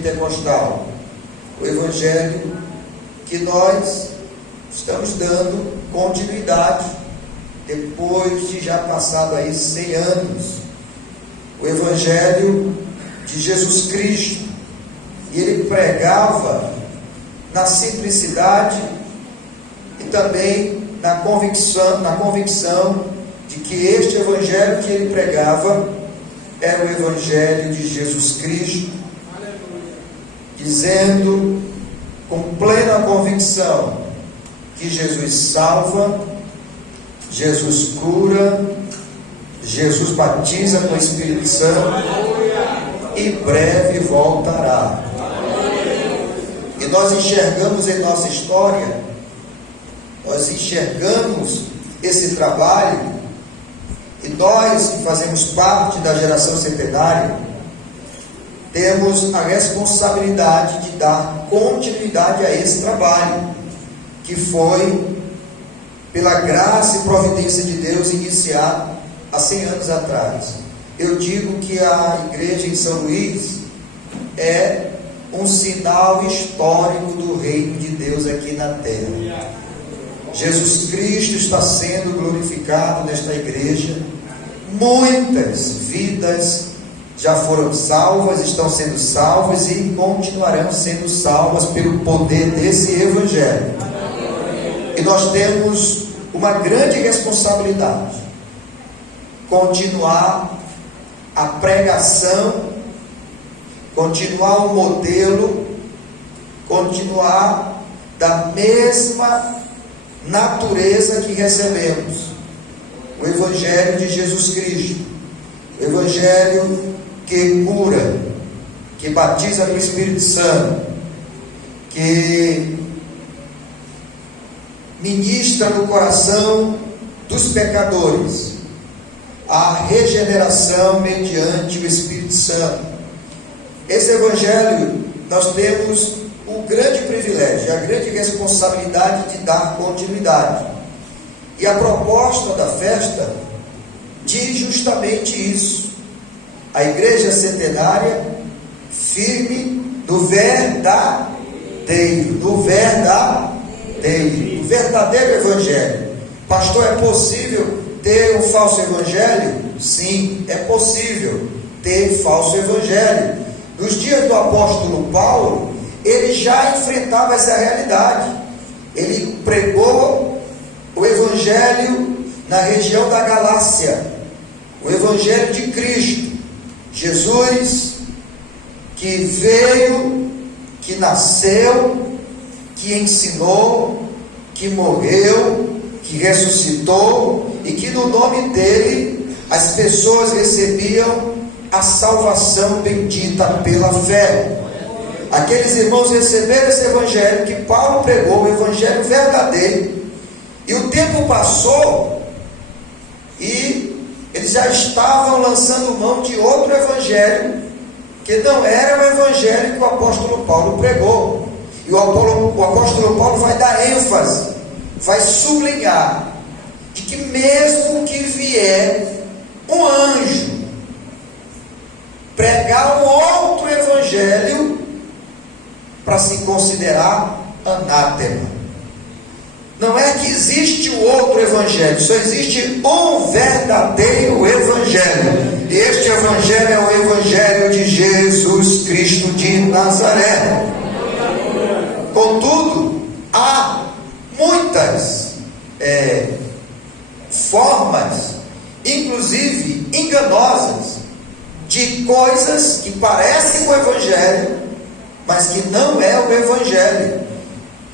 pentecostal, o evangelho que nós estamos dando continuidade, depois de já passado aí 100 anos, o evangelho de Jesus Cristo. E ele pregava na simplicidade e também na convicção de que este evangelho que ele pregava era o evangelho de Jesus Cristo, dizendo com plena convicção que Jesus salva, Jesus cura, Jesus batiza com o Espírito Santo e breve voltará. E nós enxergamos em nossa história, nós enxergamos esse trabalho, e nós que fazemos parte da geração centenária, temos a responsabilidade de dar continuidade a esse trabalho, que foi, pela graça e providência de Deus, iniciado há 100 anos atrás. Eu digo que a igreja em São Luís é um sinal histórico do reino de Deus aqui na terra. Jesus Cristo está sendo glorificado nesta igreja. Muitas vidas já foram salvas, estão sendo salvas e continuarão sendo salvas pelo poder desse evangelho. E nós temos uma grande responsabilidade: continuar a pregação, continuar o modelo, continuar da mesma natureza que recebemos, o evangelho de Jesus Cristo, o evangelho que cura, que batiza no Espírito Santo, que ministra no coração dos pecadores a regeneração mediante o Espírito Santo. Esse evangelho nós temos o grande privilégio, a grande responsabilidade de dar continuidade. E a proposta da festa diz justamente isso: a igreja centenária firme no verdadeiro, no verdadeiro evangelho. Pastor, é possível ter um falso evangelho? Sim, é possível ter falso evangelho. Nos dias do apóstolo Paulo, ele já enfrentava essa realidade. Ele pregou o evangelho na região da Galácia, o evangelho de Cristo, Jesus, que veio, que nasceu, que ensinou, que morreu, que ressuscitou, e que no nome dele as pessoas recebiam a salvação bendita pela fé. Aqueles irmãos receberam esse evangelho que Paulo pregou, o evangelho verdadeiro, e o tempo passou e eles já estavam lançando mão de outro evangelho, que não era o evangelho que o apóstolo Paulo pregou. E o apóstolo Paulo vai dar ênfase, vai sublinhar de que mesmo que vier um anjo pregar um outro evangelho, para se considerar anátema. Não é que existe o outro evangelho, só existe um verdadeiro evangelho. E este evangelho é o evangelho de Jesus Cristo de Nazaré. Contudo, há muitas formas, inclusive enganosas, de coisas que parecem com o evangelho, mas que não é o evangelho.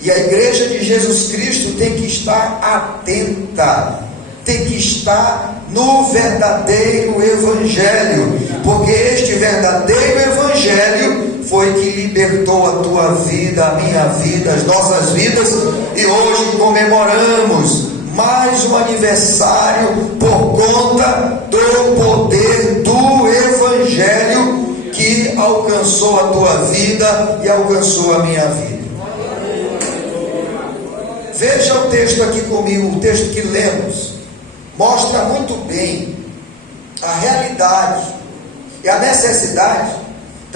E a igreja de Jesus Cristo tem que estar atenta, tem que estar no verdadeiro evangelho, porque este verdadeiro evangelho foi que libertou a tua vida, a minha vida, as nossas vidas. E hoje comemoramos mais um aniversário por conta do poder do evangelho que alcançou a tua vida e alcançou a minha vida. Veja o texto aqui comigo, o texto que lemos, mostra muito bem a realidade e a necessidade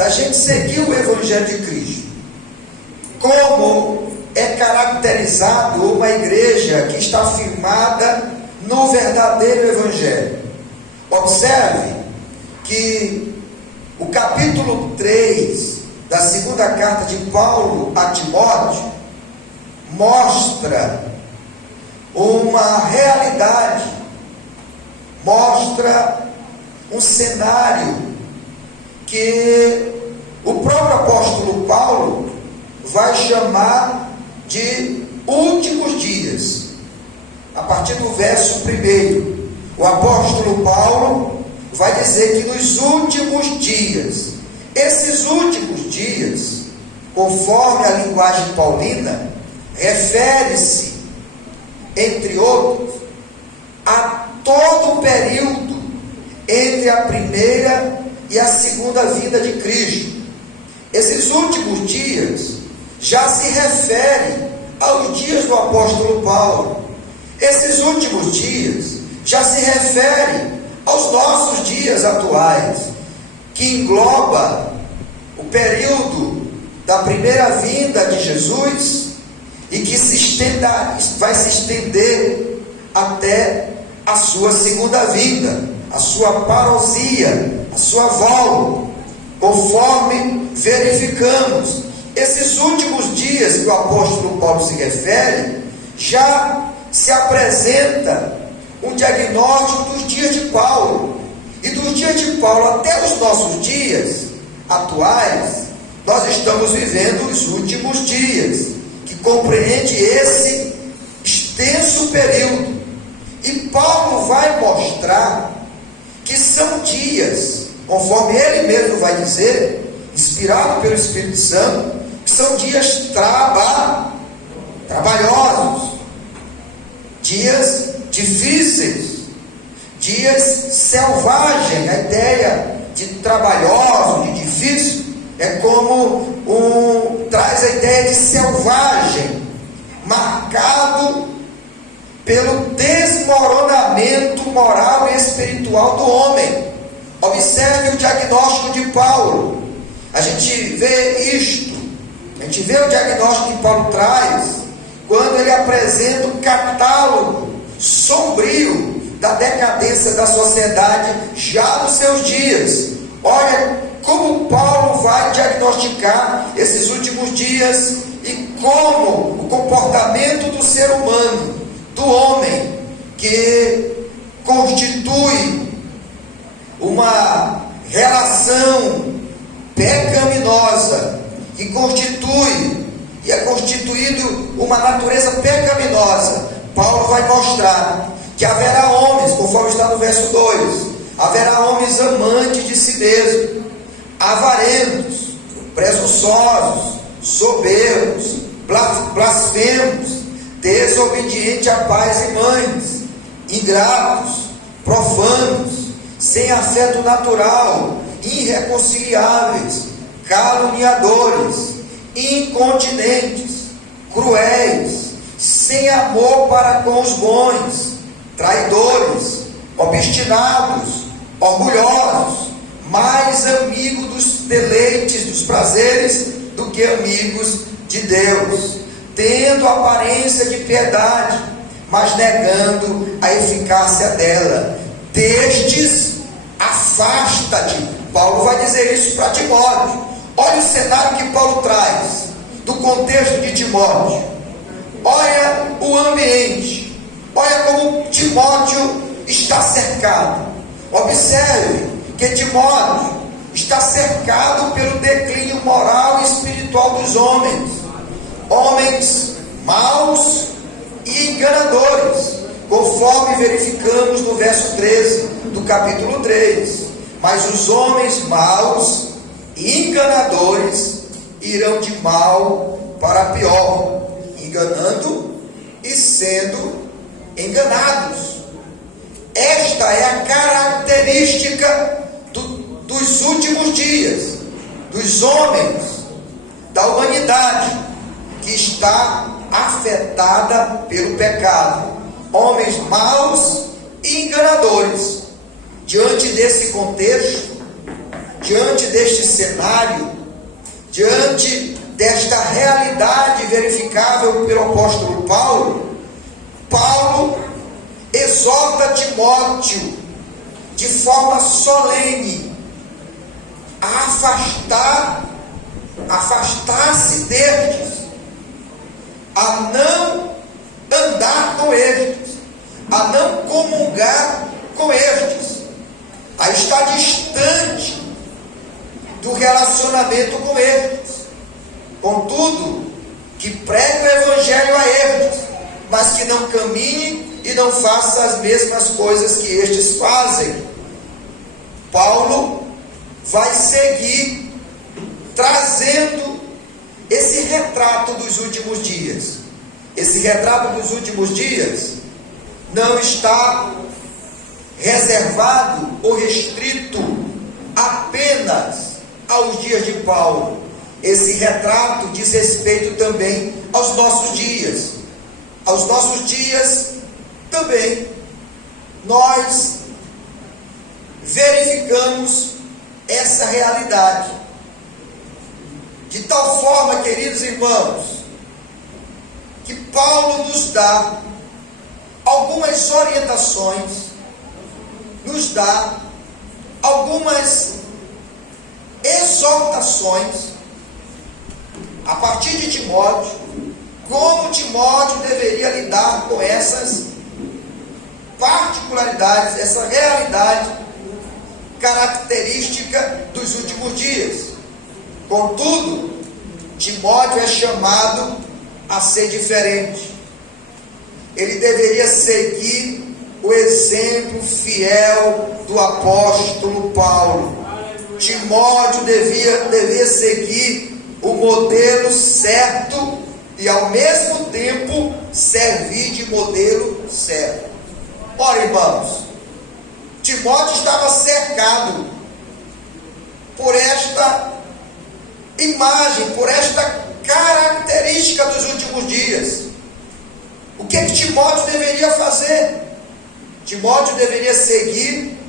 da gente seguir o Evangelho de Cristo. Como é caracterizado uma igreja que está firmada no verdadeiro Evangelho? Observe que o capítulo 3 da segunda carta de Paulo a Timóteo mostra uma realidade, mostra um cenário que o próprio apóstolo Paulo vai chamar de últimos dias. A partir do verso 1, o apóstolo Paulo vai dizer que nos últimos dias, esses últimos dias, conforme a linguagem paulina, refere-se, entre outros, a todo o período entre a primeira e a segunda vinda de Cristo. Esses últimos dias já se refere aos dias do apóstolo Paulo. Esses últimos dias já se refere aos nossos dias atuais, que engloba o período da primeira vinda de Jesus e que vai se estender até a sua segunda vinda, a sua parousia, a sua volta, conforme verificamos. Esses últimos dias que o apóstolo Paulo se refere, já se apresenta um diagnóstico dos dias de Paulo. E dos dias de Paulo até os nossos dias atuais, nós estamos vivendo os últimos dias, que compreende esse extenso período. E Paulo vai mostrar que são dias, conforme ele mesmo vai dizer, inspirado pelo Espírito Santo, que são dias trabalhosos, dias difíceis, dias selvagens. A ideia de trabalhoso, de difícil, é como traz a ideia de selvagem, marcado pelo desmoronamento moral e espiritual do homem. Observe o diagnóstico de Paulo. A gente vê isto, a gente vê o diagnóstico que Paulo traz quando ele apresenta um catálogo sombrio da decadência da sociedade já nos seus dias. Olha como Paulo vai diagnosticar esses últimos dias e como o comportamento do ser humano, do homem, que constitui uma relação pecaminosa, que constitui e é constituído uma natureza pecaminosa. Paulo vai mostrar que haverá homens, conforme está no verso 2, haverá homens amantes de si mesmos, avarentos, presunçosos, soberbos, blasfemos, desobedientes a pais e mães, ingratos, profanos, sem afeto natural, irreconciliáveis, caluniadores, incontinentes, cruéis, sem amor para com os bons, traidores, obstinados, orgulhosos, mais amigos dos deleites, dos prazeres, do que amigos de Deus, tendo aparência de piedade, mas negando a eficácia dela. Destes, afasta-te. Paulo vai dizer isso para Timóteo. Olha o cenário que Paulo traz do contexto de Timóteo. Olha o ambiente. Olha como Timóteo está cercado. Observe que Timóteo está cercado pelo declínio moral e espiritual dos homens. Homens maus e enganadores, conforme verificamos no verso 13 do capítulo 3. Mas os homens maus e enganadores irão de mal para pior, enganando e sendo enganados. Esta é a característica dos últimos dias, dos homens, da humanidade, que está afetada pelo pecado. Homens maus e enganadores. Diante desse contexto, diante deste cenário, diante desta realidade verificável pelo apóstolo Paulo, Paulo exorta Timóteo de forma solene a afastar-se destes, a não andar com estes, a não comungar com estes, a estar distante do relacionamento com estes. Contudo, que pregue o evangelho a estes, mas que não caminhe e não faça as mesmas coisas que estes fazem. Paulo vai seguir trazendo esse retrato dos últimos dias. Esse retrato dos últimos dias não está reservado ou restrito apenas aos dias de Paulo. Esse retrato diz respeito também aos nossos dias. Aos nossos dias também nós verificamos essa realidade. De tal forma, queridos irmãos, que Paulo nos dá algumas orientações, nos dá algumas exortações a partir de Timóteo, como Timóteo deveria lidar com essas particularidades, essa realidade característica dos últimos dias. Contudo, Timóteo é chamado a ser diferente. Ele deveria seguir o exemplo fiel do apóstolo Paulo. Timóteo devia seguir o modelo certo e ao mesmo tempo servir de modelo certo. Ora, irmãos, Timóteo estava cercado por esta imagem, por esta característica dos últimos dias. O que Timóteo deveria fazer? Timóteo deveria seguir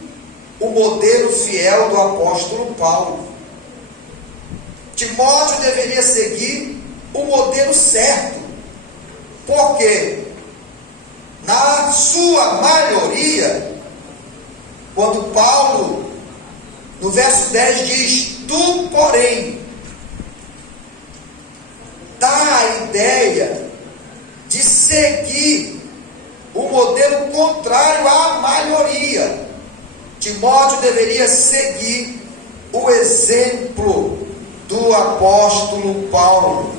o modelo fiel do apóstolo Paulo. Timóteo deveria seguir o modelo certo, porque na sua maioria, quando Paulo, no verso 10 diz, tu porém, dá a ideia de seguir o modelo contrário à maioria. Timóteo deveria seguir o exemplo do apóstolo Paulo.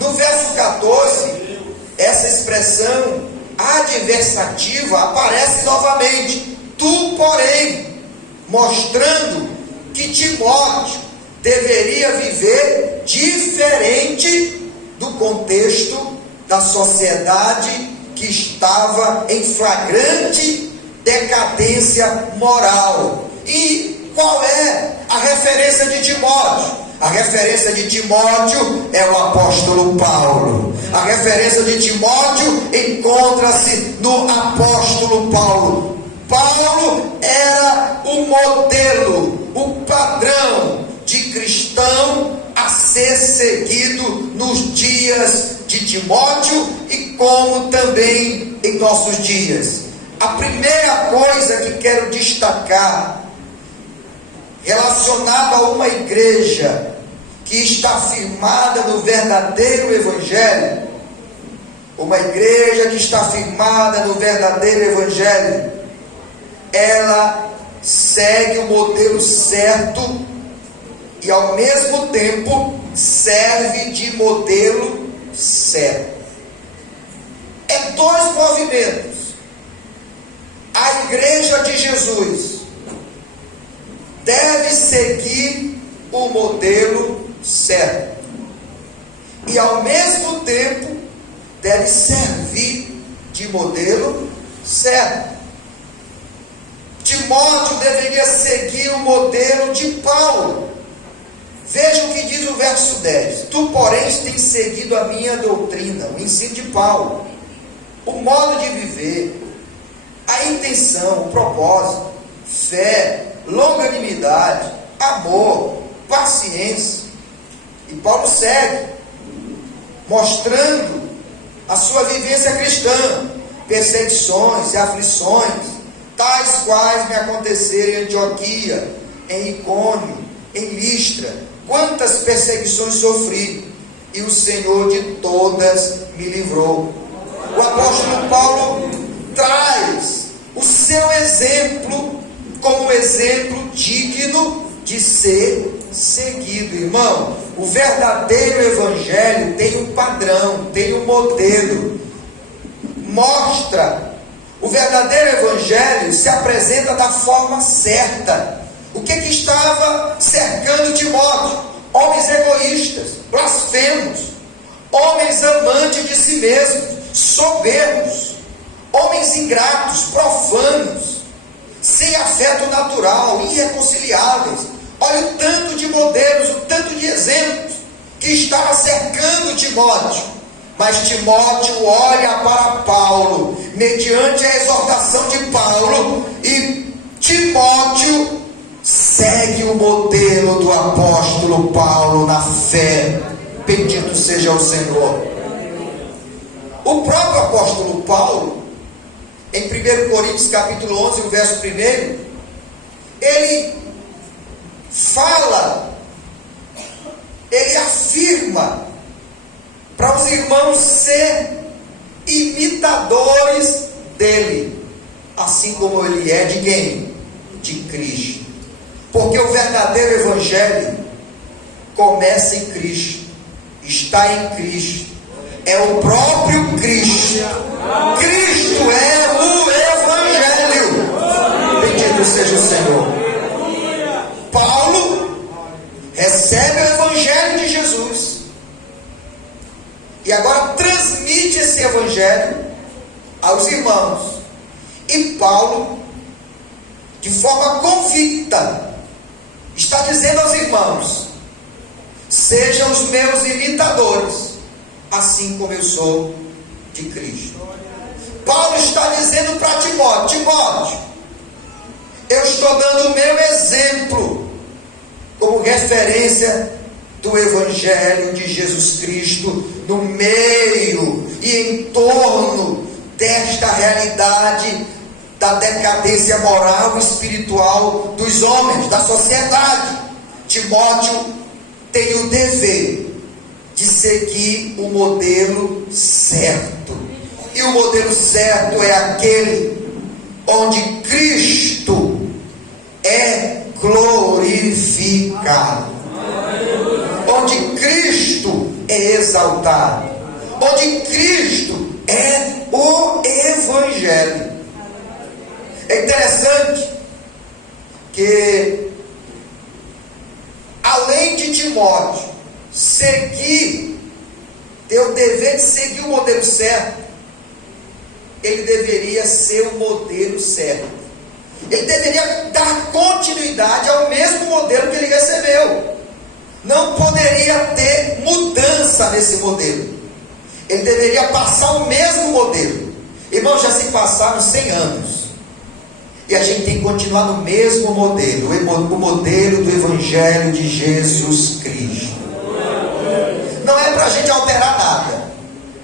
No verso 14, essa expressão adversativa aparece novamente, tu porém, mostrando que Timóteo deveria viver diferente do contexto da sociedade que estava em flagrante decadência moral. E qual é a referência de Timóteo? A referência de Timóteo é o apóstolo Paulo. A referência de Timóteo encontra-se no apóstolo Paulo. Paulo era o modelo, o padrão de cristão a ser seguido nos dias de Timóteo e como também em nossos dias. A primeira coisa que quero destacar relacionada a uma igreja que está firmada no verdadeiro evangelho, uma igreja que está firmada no verdadeiro evangelho, ela segue o modelo certo e ao mesmo tempo serve de modelo certo. É dois movimentos. A igreja de Jesus deve seguir o modelo certo e ao mesmo tempo deve servir de modelo certo. Timóteo deveria seguir o modelo de Paulo. Veja o que diz o verso 10. Tu, porém, tens seguido a minha doutrina, o ensino de Paulo, o modo de viver, a intenção, o propósito, fé, longanimidade, amor, paciência. E Paulo segue, mostrando a sua vivência cristã, perseguições e aflições, tais quais me aconteceram em Antioquia, em Icônio, em Listra. Quantas perseguições sofri, e o Senhor de todas me livrou. O apóstolo Paulo traz o seu exemplo como um exemplo digno de ser seguido. Irmão, o verdadeiro evangelho tem um padrão, tem um modelo, mostra. O verdadeiro evangelho se apresenta da forma certa. O que estava cercando Timóteo? Homens egoístas, blasfemos, homens amantes de si mesmos, soberbos, homens ingratos, profanos, sem afeto natural, irreconciliáveis. Olha o tanto de modelos, o tanto de exemplos que estava cercando Timóteo. Mas Timóteo olha para Paulo, mediante a exortação de Paulo, e Timóteo segue o modelo do apóstolo Paulo na fé. Bendito seja o Senhor. O próprio apóstolo Paulo, em 1 Coríntios capítulo 11, o verso 1, ele fala, ele afirma para os irmãos ser imitadores dele, assim como ele é de quem? De Cristo. Porque o verdadeiro evangelho começa em Cristo, está em Cristo, é o próprio Cristo. Cristo é o evangelho. Bendito seja o Senhor. Paulo recebe o evangelho de Jesus e agora transmite esse evangelho aos irmãos. E Paulo, de forma convicta, está dizendo aos irmãos: sejam os meus imitadores, assim como eu sou de Cristo. Paulo está dizendo para Timóteo: Timóteo, eu estou dando o meu exemplo como referência do Evangelho de Jesus Cristo no meio e em torno desta realidade da decadência moral e espiritual dos homens, da sociedade. Timóteo tem o dever de seguir o modelo certo. E o modelo certo é aquele onde Cristo é glorificado, onde Cristo é exaltado, onde Cristo é o Evangelho. É interessante que, além de Timóteo ter o dever de seguir o modelo certo, ele deveria ser o modelo certo. Ele deveria dar continuidade ao mesmo modelo que ele recebeu. Não poderia ter mudança nesse modelo. Ele deveria passar o mesmo modelo. Irmãos, já se passaram 100 anos. E a gente tem que continuar no mesmo modelo. O modelo do Evangelho de Jesus Cristo. Não é para a gente alterar nada.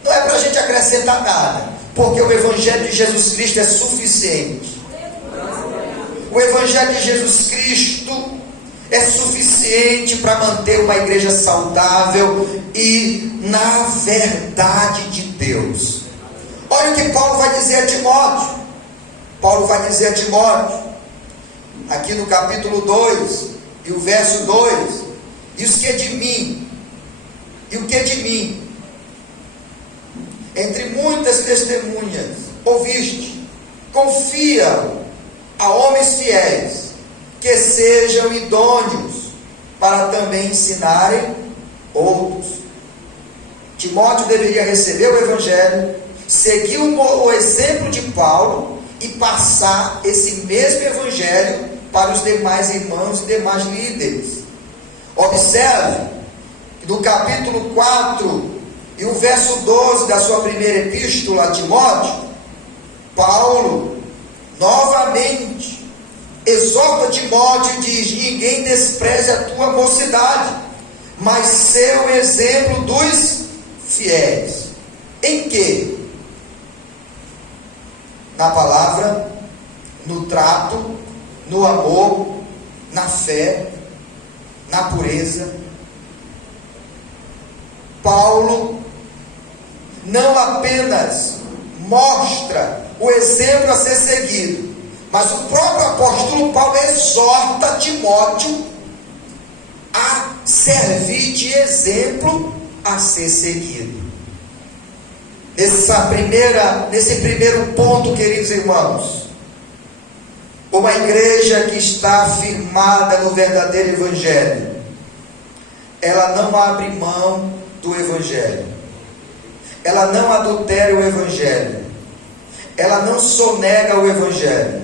Não é para a gente acrescentar nada. Porque o Evangelho de Jesus Cristo é suficiente. O Evangelho de Jesus Cristo é suficiente para manter uma igreja saudável e na verdade de Deus. Olha o que Paulo vai dizer a Timóteo. Paulo vai dizer a Timóteo, aqui no capítulo 2, e o verso 2: e os que de mim, e o que de mim, entre muitas testemunhas, ouviste, confia a homens fiéis, que sejam idôneos para também ensinarem outros. Timóteo deveria receber o Evangelho, seguir o exemplo de Paulo e passar esse mesmo Evangelho para os demais irmãos e demais líderes. Observe que no capítulo 4 e o verso 12 da sua primeira epístola a Timóteo, Paulo novamente exorta Timóteo e diz: ninguém despreze a tua mocidade, mas ser o exemplo dos fiéis. Em quê? Na palavra, no trato, no amor, na fé, na pureza. Paulo não apenas mostra o exemplo a ser seguido, mas o próprio apóstolo Paulo exorta Timóteo a servir de exemplo a ser seguido. Nesse primeiro ponto, queridos irmãos, uma igreja que está firmada no verdadeiro evangelho, ela não abre mão do evangelho, ela não adultera o evangelho, ela não sonega o evangelho,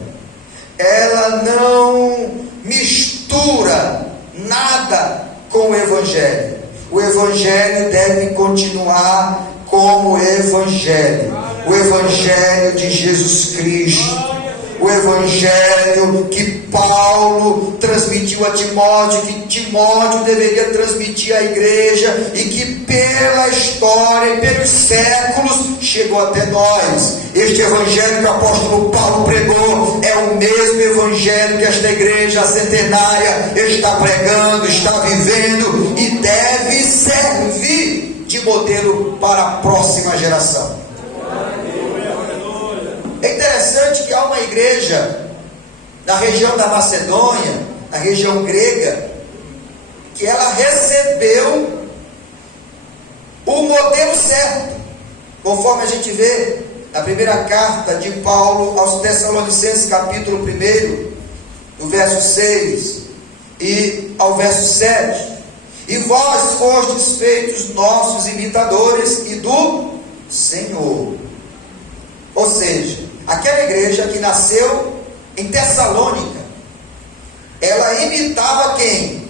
ela não mistura nada com o evangelho. O evangelho deve continuar como evangelho, o evangelho de Jesus Cristo, o evangelho que Paulo transmitiu a Timóteo, que Timóteo deveria transmitir à igreja, e que pela história e pelos séculos chegou até nós. Este evangelho que o apóstolo Paulo pregou é o mesmo evangelho que esta igreja centenária está pregando, está vivendo, e deve servir de modelo para a próxima geração. É interessante que há uma igreja na região da Macedônia, na região grega, que ela recebeu o modelo certo, conforme a gente vê na primeira carta de Paulo aos Tessalonicenses, capítulo 1, do verso 6 e ao verso 7. E vós fostes feitos nossos imitadores e do Senhor. Ou seja, aquela igreja que nasceu em Tessalônica, ela imitava quem?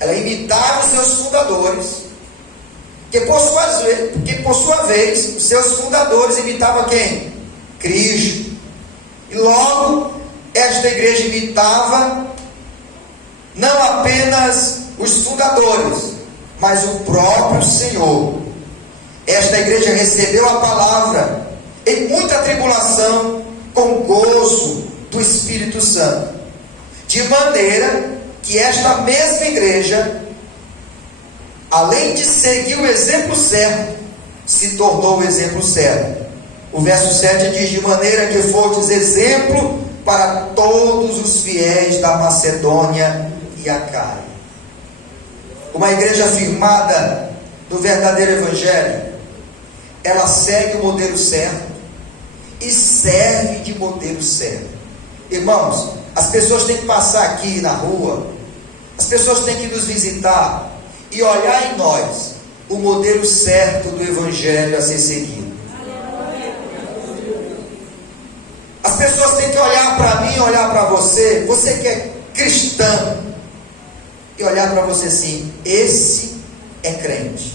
Ela imitava os seus fundadores, que por sua vez, os seus fundadores imitavam quem? Cristo. E logo, esta igreja imitava não apenas os fundadores, mas o próprio Senhor. Esta igreja recebeu a palavra em muita tribulação, com gozo do Espírito Santo, de maneira que esta mesma igreja, além de seguir o exemplo certo, se tornou o exemplo certo. O verso 7 diz: de maneira que fostes exemplo para todos os fiéis da Macedônia e Acaia. Uma igreja firmada no verdadeiro evangelho, ela segue o modelo certo e serve de modelo certo. Irmãos, as pessoas têm que passar aqui na rua, as pessoas têm que nos visitar e olhar em nós o modelo certo do evangelho a ser seguido. As pessoas têm que olhar para mim, olhar para você, você que é cristão, e olhar para você assim: esse é crente,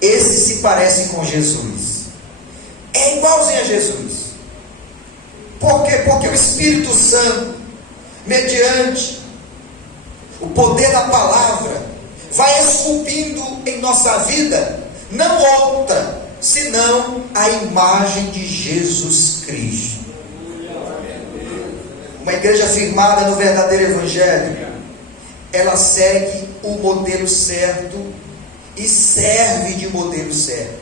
esse se parece com Jesus, é igualzinho a Jesus. Por quê? Porque o Espírito Santo, mediante o poder da palavra, vai esculpindo em nossa vida não outra senão a imagem de Jesus Cristo. Uma igreja firmada no verdadeiro evangelho, ela segue o modelo certo e serve de modelo certo.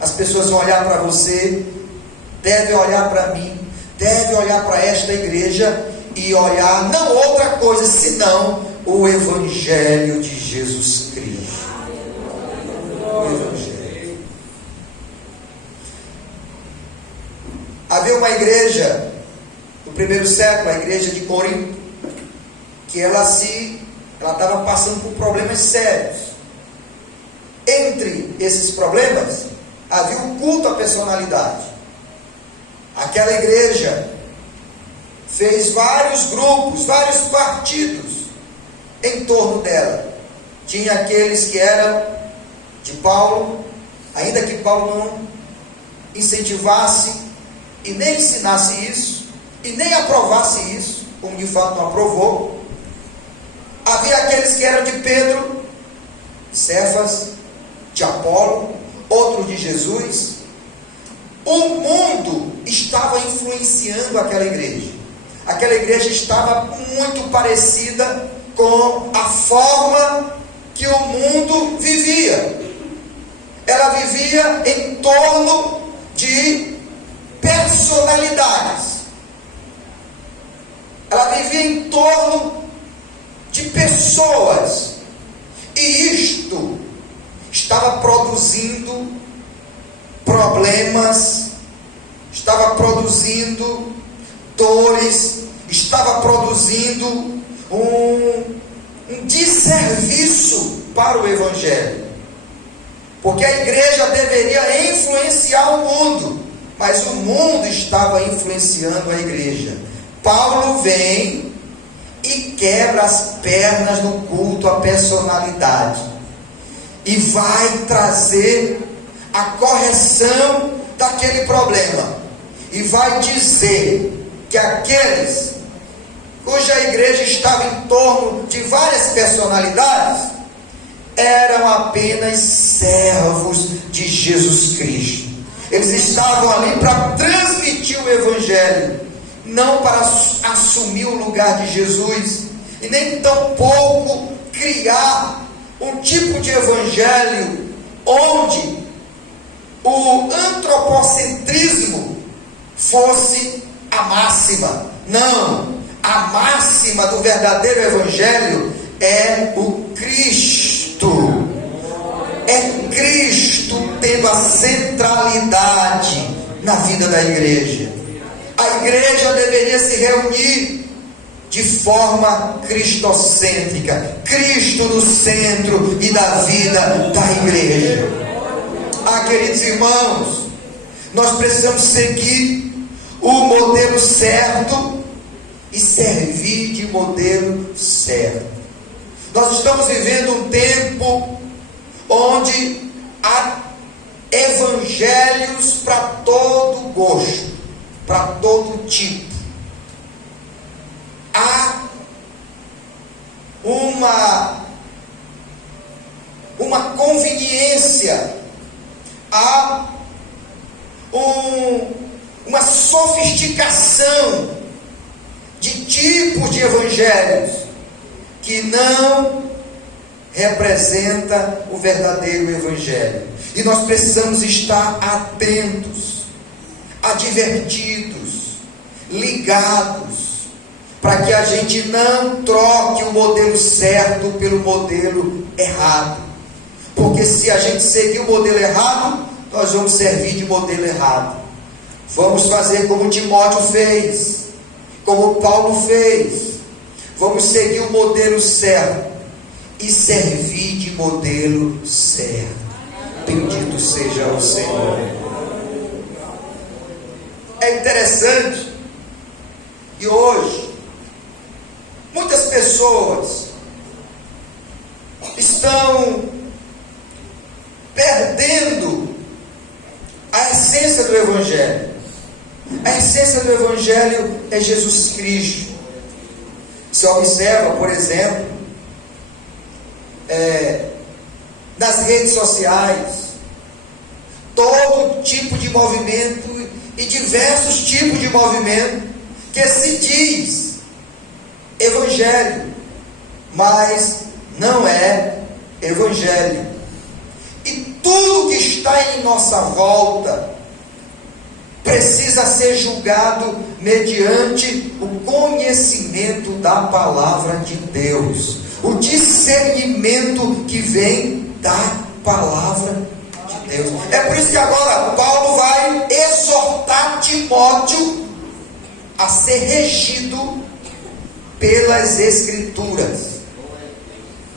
As pessoas vão olhar para você, devem olhar para mim, devem olhar para esta igreja e olhar não outra coisa senão o evangelho de Jesus Cristo. O evangelho. Havia uma igreja no primeiro século, a igreja de Corinto, que ela estava passando por problemas sérios. Entre esses problemas havia o culto à personalidade. Aquela igreja fez vários grupos, vários partidos em torno dela. Tinha aqueles que eram de Paulo, ainda que Paulo não incentivasse e nem ensinasse isso. e nem aprovasse isso, como de fato não aprovou. Havia aqueles que eram de Pedro, de Cefas, de Apolo, outros de Jesus. O mundo estava influenciando aquela igreja. Aquela igreja estava muito parecida com a forma que o mundo vivia. Ela vivia em torno de personalidades. Ela vivia em torno de pessoas. E isto estava produzindo problemas, estava produzindo dores, estava produzindo um desserviço para o Evangelho. Porque a igreja deveria influenciar o mundo, mas o mundo estava influenciando a igreja. Paulo vem e quebra as pernas no culto à personalidade e vai trazer a correção daquele problema, e vai dizer que aqueles cuja igreja estava em torno de várias personalidades eram apenas servos de Jesus Cristo. Eles estavam ali para transmitir o Evangelho, não para assumir o lugar de Jesus, e nem tampouco criar um tipo de evangelho onde o antropocentrismo fosse a máxima. Não, a máxima do verdadeiro evangelho é o Cristo. É Cristo tendo a centralidade na vida da igreja. A igreja deveria se reunir de forma cristocêntrica, Cristo no centro e da vida da igreja. Queridos irmãos, nós precisamos seguir o modelo certo e servir de modelo certo. Nós estamos vivendo um tempo onde há evangelhos para todo gosto, para todo tipo. Há uma conveniência, há uma sofisticação de tipos de evangelhos que não representa o verdadeiro evangelho. E nós precisamos estar atentos, advertidos, ligados, para que a gente não troque o modelo certo pelo modelo errado. Porque se a gente seguir o modelo errado, nós vamos servir de modelo errado. Vamos fazer como Timóteo fez, como Paulo fez. Vamos seguir o modelo certo e servir de modelo certo. Bendito seja o Senhor. É interessante que hoje muitas pessoas estão perdendo a essência do Evangelho. A essência do Evangelho é Jesus Cristo. Você observa, por exemplo, nas redes sociais, todo tipo de movimento e diversos tipos de movimento que se diz Evangelho, mas não é Evangelho. E tudo que está em nossa volta precisa ser julgado mediante o conhecimento da palavra de Deus, o discernimento que vem da palavra de Deus. É por isso que agora Paulo vai exortar Timóteo a ser regido pelas Escrituras.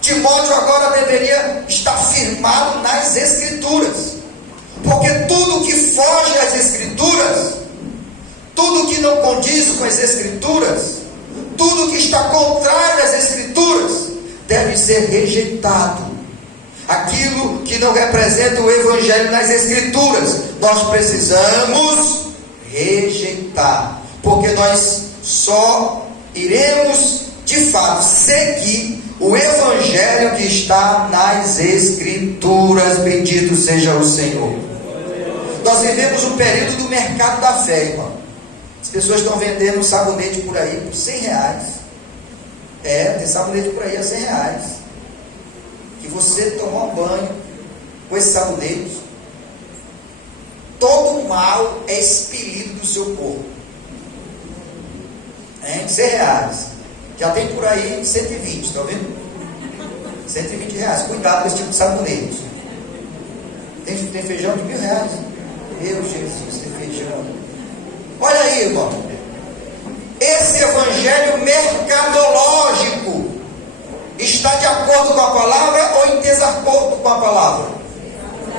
Timóteo agora deveria estar firmado nas Escrituras, porque tudo que foge às Escrituras, tudo que não condiz com as Escrituras, tudo que está contrário às Escrituras, deve ser rejeitado. Aquilo que não representa o Evangelho nas Escrituras, nós precisamos rejeitar. porque nós só iremos de fato seguir o evangelho que está nas Escrituras. Bendito seja o Senhor. Nós vivemos um período do mercado da fé, irmão. As pessoas estão vendendo um sabonete por aí por R$100. Tem sabonete por aí a R$100. Que você tomar um banho com esse sabonete, todo o mal é expelido do seu corpo. R$100. Já tem por aí 120, está vendo? R$120. Cuidado com esse tipo de sabonete. Tem feijão de R$1.000. Meu Jesus, tem feijão. Olha aí, irmão. Esse evangelho mercadológico está de acordo com a palavra ou em desacordo com a palavra?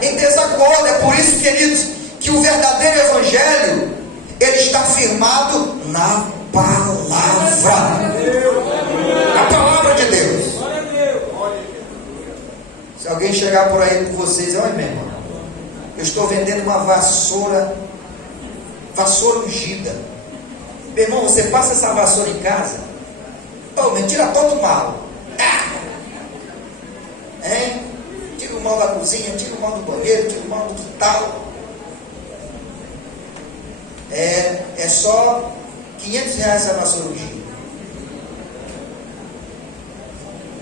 Em desacordo. É por isso, queridos, que o verdadeiro evangelho, ele está firmado na palavra. A palavra de Deus. Se alguém chegar por aí com vocês, olha, meu irmão, eu estou vendendo uma vassoura ungida. Meu irmão, você passa essa vassoura em casa, tira todo o mal. Tira o mal da cozinha, tira o mal do banheiro, tira o mal do quintal. É só R$500 essa vassoura ungida.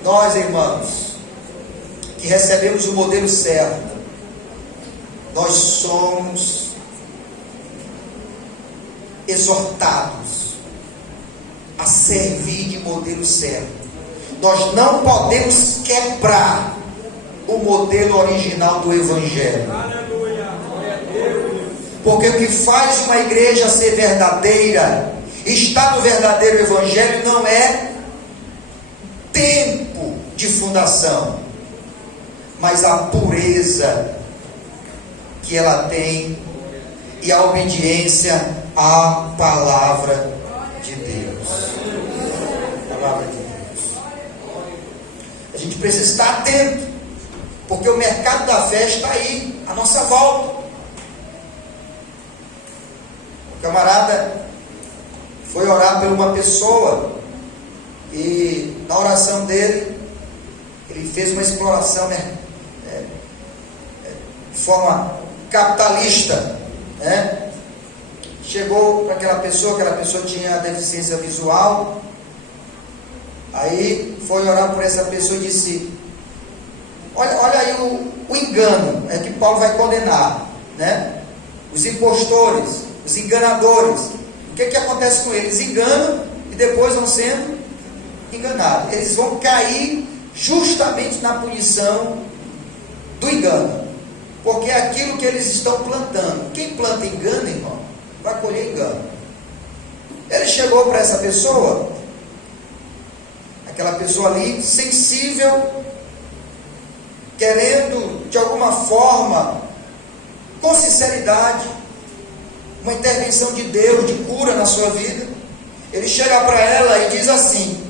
Nós, irmãos, que recebemos o modelo certo, nós somos exortados a servir de modelo certo. Nós não podemos quebrar o modelo original do evangelho. Porque o que faz uma igreja ser verdadeira, está no verdadeiro evangelho, não é tempo de fundação, mas a pureza que ela tem e a obediência à palavra de Deus. A palavra de Deus. A gente precisa estar atento, porque o mercado da fé está aí, à nossa volta. O camarada foi orar por uma pessoa e na oração dele ele fez uma exploração de forma capitalista, chegou para aquela pessoa tinha deficiência visual, aí foi orar por essa pessoa e disse, olha aí o engano, é que Paulo vai condenar, os impostores, os enganadores. O que acontece com eles? Enganam e depois vão sendo enganados. Eles vão cair justamente na punição do engano, porque é aquilo que eles estão plantando. Quem planta engano, irmão, vai colher engano. Ele chegou para essa pessoa, aquela pessoa ali, sensível, querendo de alguma forma, com sinceridade, uma intervenção de Deus, de cura na sua vida. Ele chega para ela e diz assim: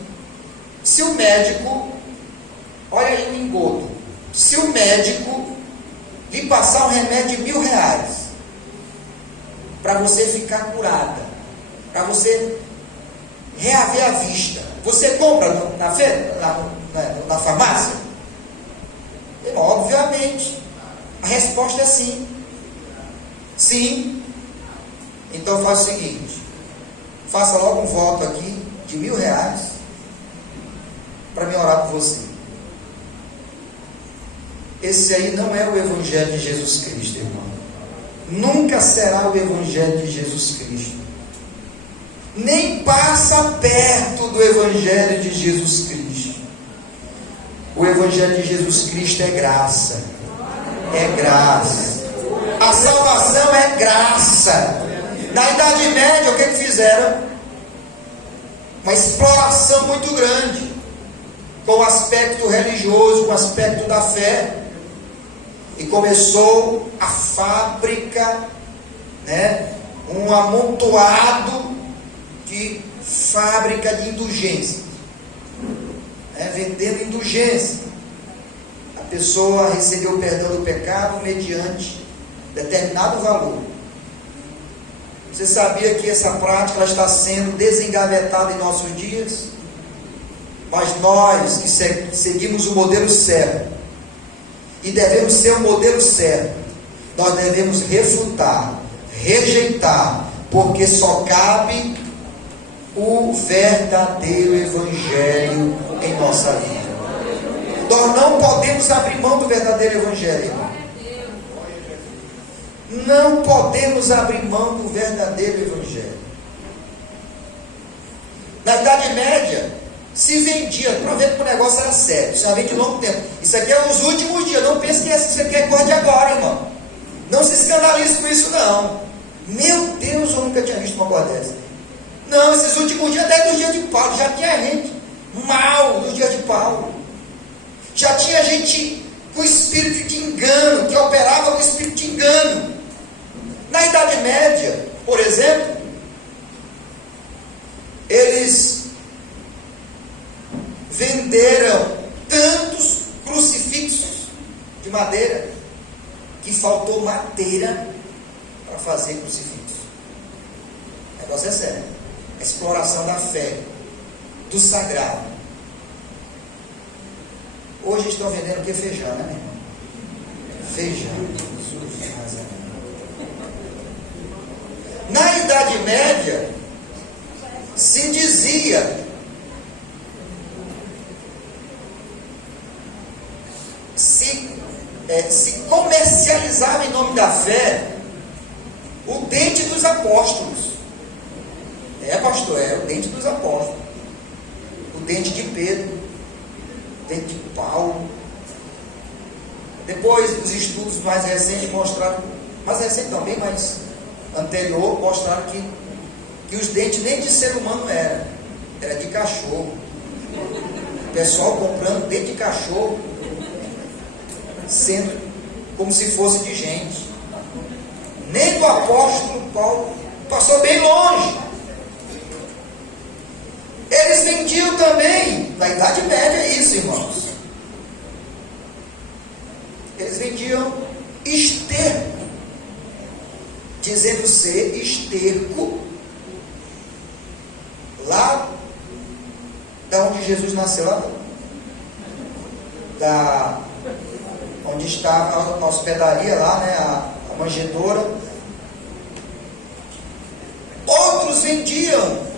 se o médico, olha aí o engodo, se o médico lhe passar um remédio de R$1.000 para você ficar curada, para você reaver a vista, você compra na farmácia? Obviamente, a resposta é sim. Sim. Então faz o seguinte, faça logo um voto aqui de R$1.000 para me orar por você. Esse aí não é o evangelho de Jesus Cristo, irmão. Nunca será o evangelho de Jesus Cristo. Nem passa perto do evangelho de Jesus Cristo. O evangelho de Jesus Cristo é graça. É graça. A salvação é graça. Na Idade Média, o que fizeram? Uma exploração muito grande, com o aspecto religioso, com o aspecto da fé. E começou a fábrica, um amontoado de fábrica de indulgência, vendendo indulgência. A pessoa recebeu o perdão do pecado mediante determinado valor. Você sabia que essa prática ela está sendo desengavetada em nossos dias? Mas nós que seguimos o modelo certo, e devemos ser o modelo certo, nós devemos refutar, rejeitar, porque só cabe o verdadeiro Evangelho em nossa vida. Nós não podemos abrir mão do verdadeiro Evangelho, irmão. Não podemos abrir mão do verdadeiro Evangelho. Na Idade Média, se vendia, para ver que o negócio era sério, isso já vem de longo tempo. Isso aqui é os últimos dias, não pense que isso aqui é coisa de agora, irmão. Não se escandalize com isso, não. Meu Deus, eu nunca tinha visto uma coisa dessa. Não, esses últimos dias, desde os dias de Paulo, já tinha gente mal nos dias de Paulo. Já tinha gente com espírito de engano, que operava com espírito de engano. Na Idade Média, por exemplo, eles venderam tantos crucifixos de madeira que faltou madeira para fazer crucifixo. O negócio é sério. A exploração da fé, do sagrado. Hoje estão vendendo o que? Feijão, né, meu irmão? Feijão. Na Idade Média, se dizia, se comercializava em nome da fé o dente dos apóstolos. Pastor, o dente dos apóstolos. O dente de Pedro, o dente de Paulo. Depois, os estudos mais recentes mostraram, mais recente também, mas anterior, mostraram que os dentes nem de ser humano era de cachorro. O pessoal comprando dente de cachorro, sendo como se fosse de gente. Nem do apóstolo Paulo, passou bem longe. Eles vendiam também, na Idade Média é isso, irmãos. Eles vendiam esterco, dizendo ser esterco, lá da onde Jesus nasceu, lá onde está a hospedaria lá, né, a manjedoura. Outros vendiam,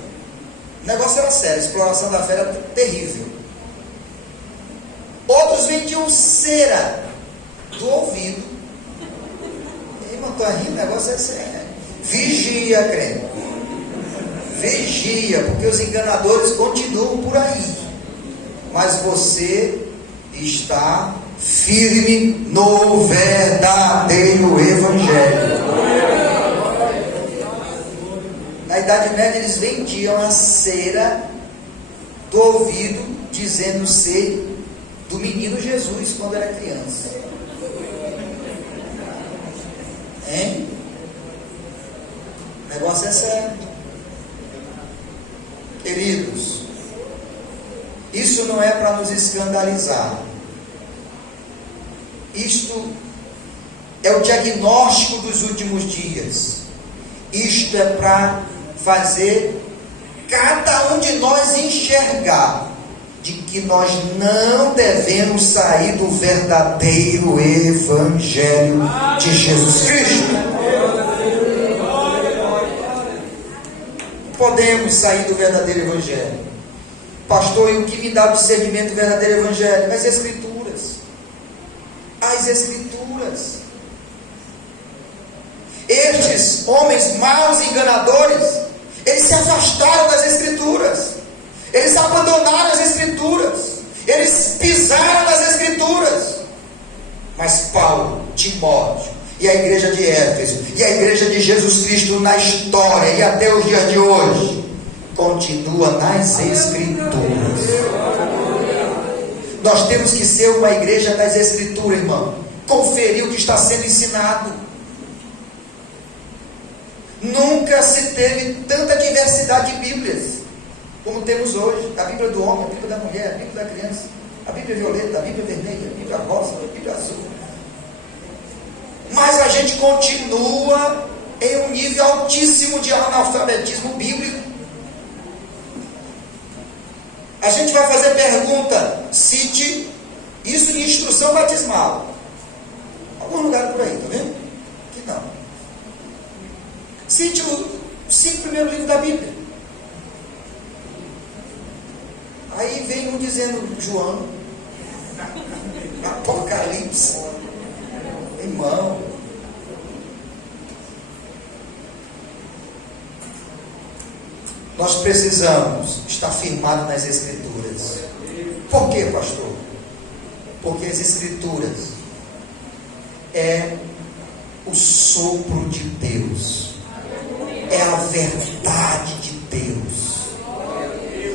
o negócio era sério, a exploração da fé era terrível. Outros vendiam cera do ouvido. E irmão, tô rindo, o negócio é sério, né? Vigia, crente. Vigia, porque os enganadores continuam por aí. Mas você está firme no verdadeiro Evangelho. Na Idade Média eles vendiam a cera do ouvido, dizendo ser do menino Jesus quando era criança. Hein? O negócio é sério. Queridos, isso não é para nos escandalizar. Isto é o diagnóstico dos últimos dias. Isto é para fazer cada um de nós enxergar de que nós não devemos sair do verdadeiro Evangelho de Jesus Cristo. Podemos sair do verdadeiro Evangelho. Pastor, e o que me dá discernimento do verdadeiro Evangelho? As Escrituras. As Escrituras. Estes homens maus e enganadores, eles se afastaram das Escrituras. Eles abandonaram as Escrituras. Eles pisaram nas Escrituras. Mas Paulo, Timóteo e a igreja de Éfeso e a igreja de Jesus Cristo na história e até os dias de hoje continua nas Escrituras. Nós temos que ser uma igreja das Escrituras, irmão. Conferir o que está sendo ensinado. Nunca se teve tanta diversidade de Bíblias como temos hoje. A Bíblia do homem, a Bíblia da mulher, a Bíblia da criança, a Bíblia violeta, a Bíblia vermelha, a Bíblia rosa, a Bíblia azul. Mas a gente continua em um nível altíssimo de analfabetismo bíblico. A gente vai fazer pergunta, cite isso em instrução batismal. Algum lugar por aí, tá vendo? Que não. Cite os 5 primeiros livros da Bíblia. Aí vem um dizendo João, Apocalipse, irmão. Nós precisamos estar firmados nas Escrituras. Por quê, pastor? Porque as Escrituras é o sopro de Deus, é a verdade de Deus.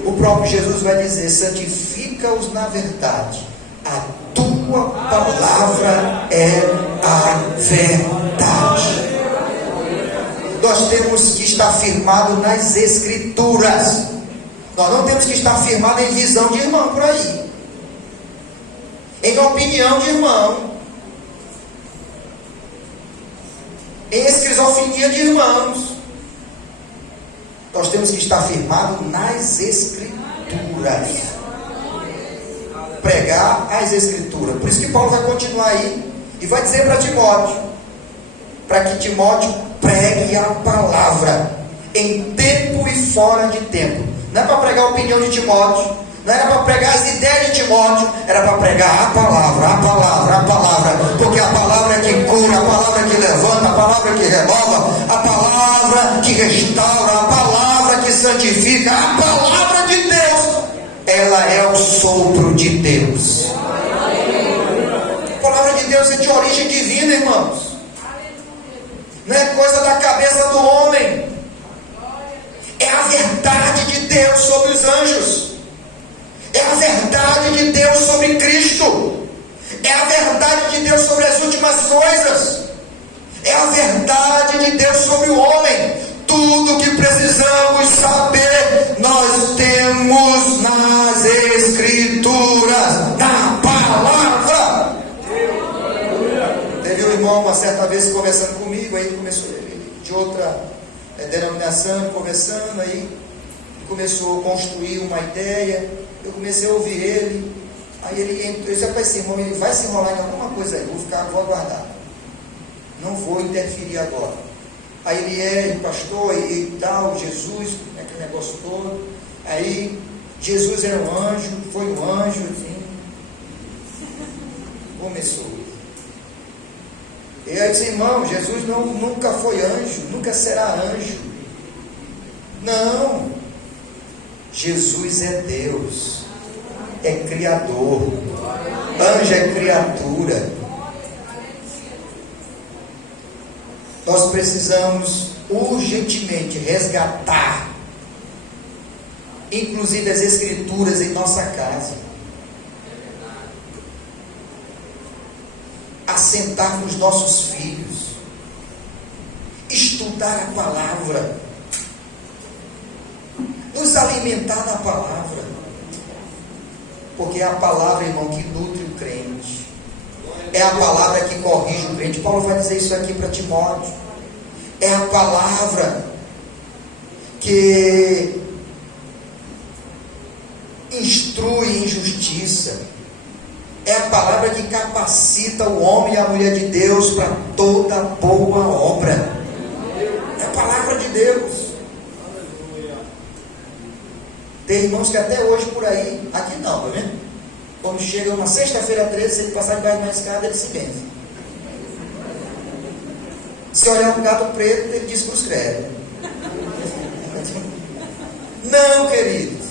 O próprio Jesus vai dizer: santifica-os na verdade, a tua palavra é a verdade. Nós temos que estar firmados nas Escrituras. Nós não temos que estar firmados em visão de irmão por aí, em opinião de irmão, em esquizofrenia de irmãos. Nós temos que estar firmados nas Escrituras. Pregar as Escrituras. Por isso que Paulo vai continuar aí e vai dizer para Timóteo, para que Timóteo pregue a palavra em tempo e fora de tempo. Não é para pregar a opinião de Timóteo, não era para pregar as ideias de Timóteo, era para pregar a palavra, porque a palavra é que cura, a palavra é que levanta, a palavra é que renova, a palavra que restaura, a palavra que santifica, a palavra de Deus, ela é o sopro de Deus. A palavra de Deus é de origem divina, irmãos. Não é coisa da cabeça do homem. É a verdade de Deus sobre os anjos. É a verdade de Deus sobre Cristo. É a verdade de Deus sobre as últimas coisas. É a verdade de Deus sobre o homem. Tudo que precisamos saber, nós temos nas Escrituras, na palavra. Teve um irmão uma certa vez conversando comigo, aí começou ele de outra denominação, conversando, aí começou a construir uma ideia. Eu comecei a ouvir ele. Aí ele entrou, eu disse: rapaz, esse irmão, ele vai se enrolar em alguma coisa aí, vou aguardar, não vou interferir agora. Aí ele pastor e tal, Jesus, aquele negócio todo. Aí Jesus era um anjo, foi um anjo, assim. Começou. E aí disse: irmão, Jesus nunca foi anjo, nunca será anjo. Não, Jesus é Deus, é Criador, anjo é criatura. Nós precisamos urgentemente resgatar, inclusive as Escrituras em nossa casa, assentar nos nossos filhos, estudar a palavra, nos alimentar da palavra, porque é a palavra, irmão, que nutre o crente, é a palavra que corrige o crente. Paulo vai dizer isso aqui para Timóteo. É a palavra que instrui em justiça, é a palavra que capacita o homem e a mulher de Deus para toda boa obra. É a palavra de Deus. Tem irmãos que até hoje por aí, aqui não, tá vendo? Quando chega uma sexta-feira 13, se ele passar debaixo de uma escada, ele se benze. Se olhar um gato preto, ele diz que os creve. Não, queridos,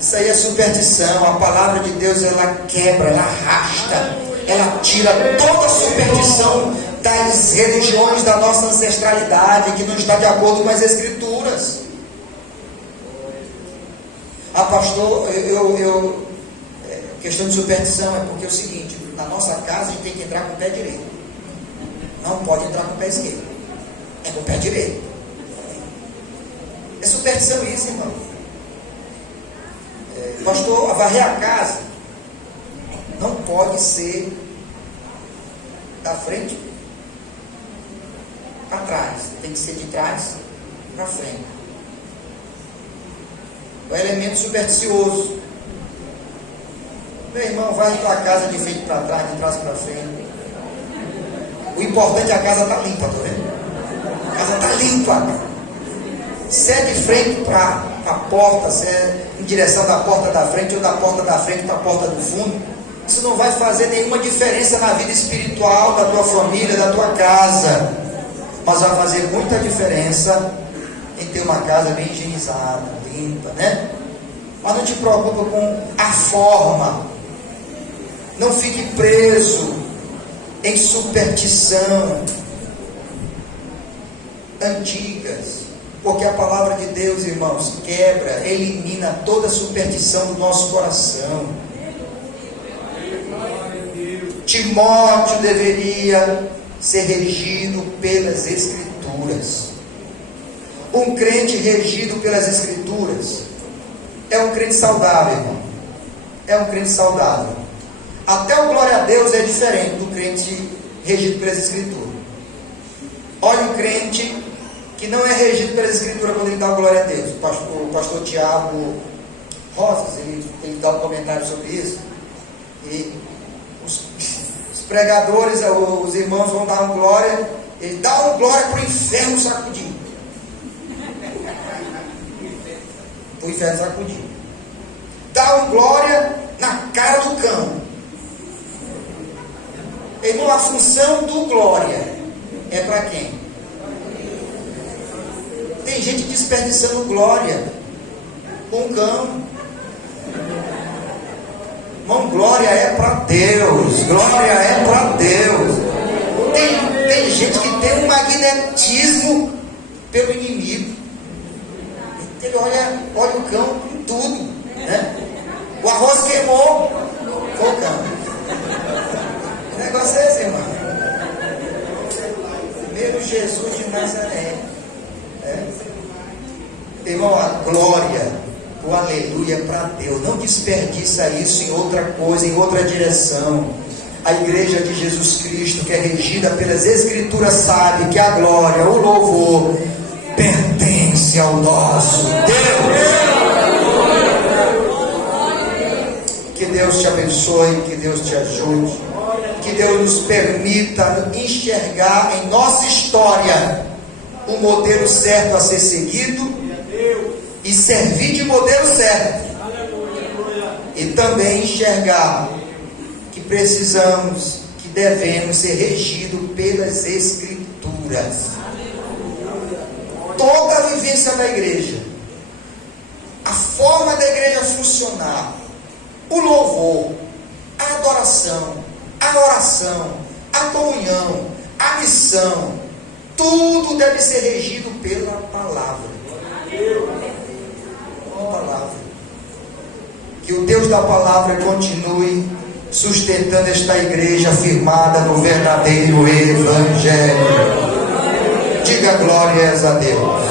isso aí é superstição. A palavra de Deus, ela quebra, ela arrasta, ela tira toda a superstição das religiões da nossa ancestralidade, que não está de acordo com as Escrituras. Pastor, questão de superstição é porque é o seguinte: na nossa casa a gente tem que entrar com o pé direito, não pode entrar com o pé esquerdo, é com o pé direito. É superstição isso, irmão. Pastor, varrer a casa não pode ser da frente. para trás, tem que ser de trás para frente. É um elemento supersticioso. Meu irmão, vai em tua casa de frente para trás, de trás para frente. O importante é a casa estar limpa, tá vendo? A casa está limpa. Se é de frente para a porta, se é em direção da porta da frente ou da porta da frente para a porta do fundo, isso não vai fazer nenhuma diferença na vida espiritual da tua família, da tua casa. Mas vai fazer muita diferença em ter uma casa bem higienizada, limpa, né? Mas não te preocupa com a forma. Não fique preso em superstição antigas, porque a palavra de Deus, irmãos, quebra, elimina toda a superstição do nosso coração. Timóteo deveria ser regido pelas Escrituras. Um crente regido pelas Escrituras é um crente saudável, irmão. É um crente saudável. Até o glória a Deus é diferente do crente regido pelas Escrituras. Olha o crente que não é regido pelas Escrituras quando ele dá o glória a Deus. O pastor Tiago Rosas, ele dá um comentário sobre isso. E os pregadores, os irmãos vão dar um glória, ele dá um glória para o inferno sacudir. Para o inferno sacudir. Dá um glória na cara do cão. Irmão, a função do glória é para quem? Tem gente desperdiçando glória com cão. Irmão, glória é para Deus. Glória é para Deus. Tem gente que tem um magnetismo pelo inimigo. Ele olha o cão com tudo, né? O arroz queimou com o cão. O negócio é esse, irmão. Primeiro Jesus de Nazaré. Irmão, a glória, o aleluia para Deus. Não desperdiça isso em outra coisa, em outra direção. A igreja de Jesus Cristo, que é regida pelas Escrituras, sabe que a glória, o louvor, pertence ao nosso Deus. Que Deus te abençoe, que Deus te ajude, que Deus nos permita enxergar em nossa história o modelo certo a ser seguido e servir de modelo certo. E também enxergar que precisamos, que devemos ser regidos pelas Escrituras. Toda a vivência da igreja, a forma da igreja funcionar, o louvor, a adoração, a oração, a comunhão, a missão, tudo deve ser regido pela palavra. A palavra. Que o Deus da palavra continue sustentando esta igreja firmada no verdadeiro evangelho. Diga glórias a Deus.